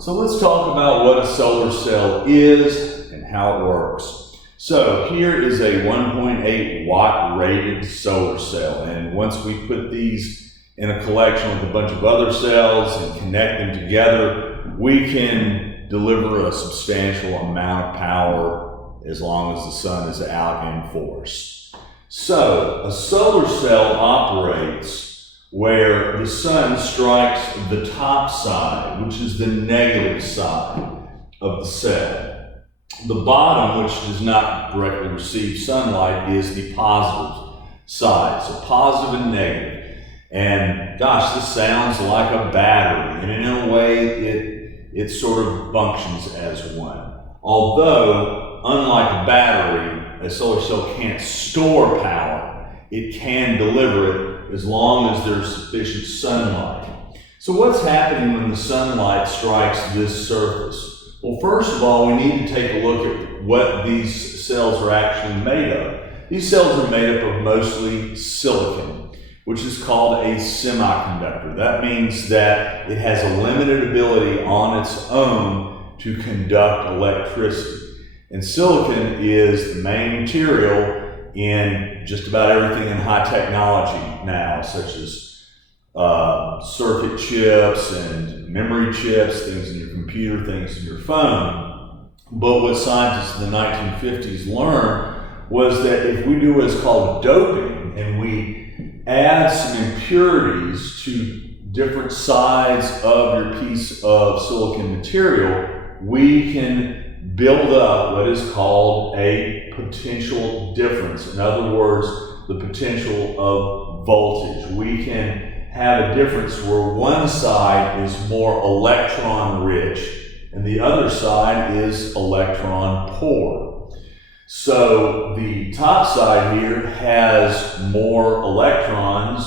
So let's talk about what a solar cell is and how it works. So here is a 1.8 watt rated solar cell, and once we put these in a collection with a bunch of other cells and connect them together, we can deliver a substantial amount of power as long as the sun is out in force. So a solar cell operates where the sun strikes the top side, which is the negative side of the cell. The bottom, which does not directly receive sunlight, is the positive side, so positive and negative. And gosh, this sounds like a battery, and in a way it sort of functions as one. Although, unlike a battery, a solar cell can't store power. It can deliver it as long as there's sufficient sunlight. So what's happening when the sunlight strikes this surface? Well, first of all, we need to take a look at what these cells are actually made of. These cells are made up of mostly silicon, which is called a semiconductor. That means that it has a limited ability on its own to conduct electricity. And silicon is the main material in just about everything in high technology now, such as circuit chips and memory chips, things in your computer, things in your phone. But what scientists in the 1950s learned was that if we do what's called doping and we add some impurities to different sides of your piece of silicon material, we can build up what is called a potential difference. In other words, the potential of voltage. We can have a difference where one side is more electron rich and the other side is electron poor. So the top side here has more electrons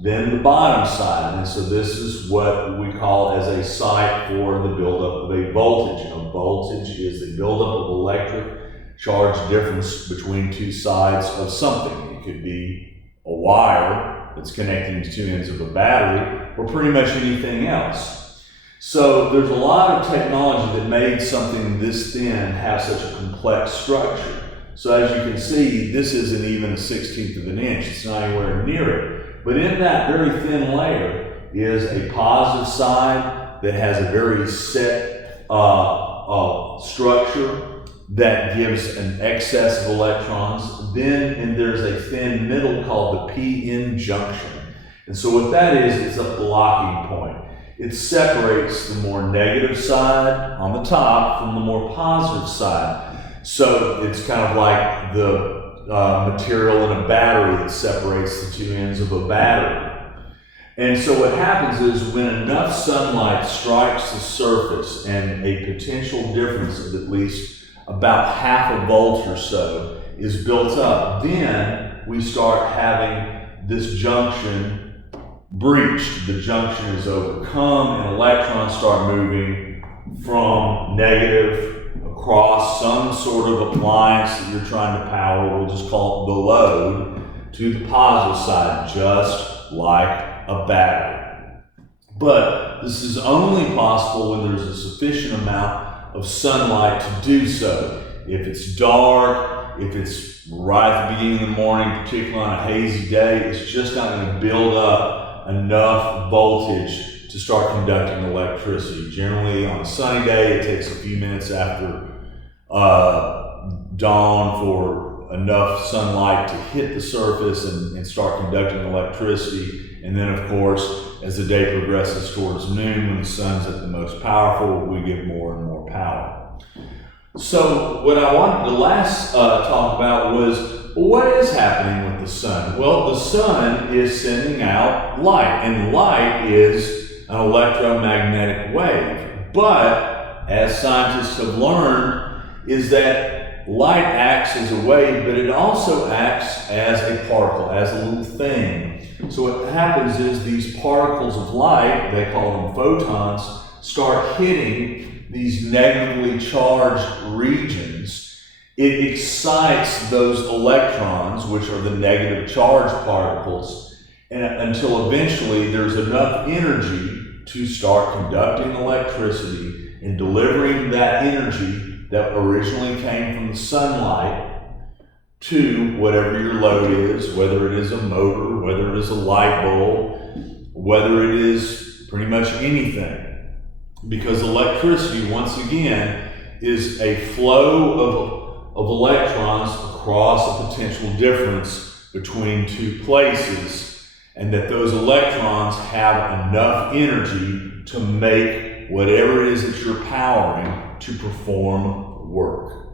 than the bottom side, and so this is what we call as a site for the buildup of a voltage. A voltage is the buildup of electric charge difference between two sides of something. It could be a wire that's connecting to two ends of a battery, or pretty much anything else. So there's a lot of technology that made something this thin have such a complex structure. So as you can see, this isn't even a 1/16 of an inch. It's not anywhere near it. But in that very thin layer is a positive side that has a very set structure that gives an excess of electrons. Then and there's a thin middle called the p-n junction. And so what that is a blocking point. It separates the more negative side on the top from the more positive side. So it's kind of like the material in a battery that separates the two ends of a battery. And so what happens is when enough sunlight strikes the surface and a potential difference of at least about half a volt or so is built up, then we start having this junction breached. The junction is overcome and electrons start moving from negative across some sort of appliance that you're trying to power, we'll just call it the load, to the positive side, just like a battery. But this is only possible when there's a sufficient amount of sunlight to do so. If it's dark, if it's right at the beginning of the morning, particularly on a hazy day, it's just not going to build up enough voltage to start conducting electricity. Generally, on a sunny day, it takes a few minutes after dawn for enough sunlight to hit the surface and start conducting electricity. And then, of course, as the day progresses towards noon, when the sun's at the most powerful, we get more and more power. So what I wanted to last talk about was, what is happening with the sun? Well, the sun is sending out light, and light is an electromagnetic wave. But as scientists have learned, is that light acts as a wave, but it also acts as a particle, as a little thing. So what happens is these particles of light, they call them photons, start hitting these negatively charged regions. It excites those electrons, which are the negative charged particles, and until eventually there's enough energy to start conducting electricity and delivering that energy that originally came from the sunlight to whatever your load is, whether it is a motor, whether it is a light bulb, whether it is pretty much anything. Because electricity, once again, is a flow of electrons across a potential difference between two places, and that those electrons have enough energy to make whatever it is that you're powering to perform work.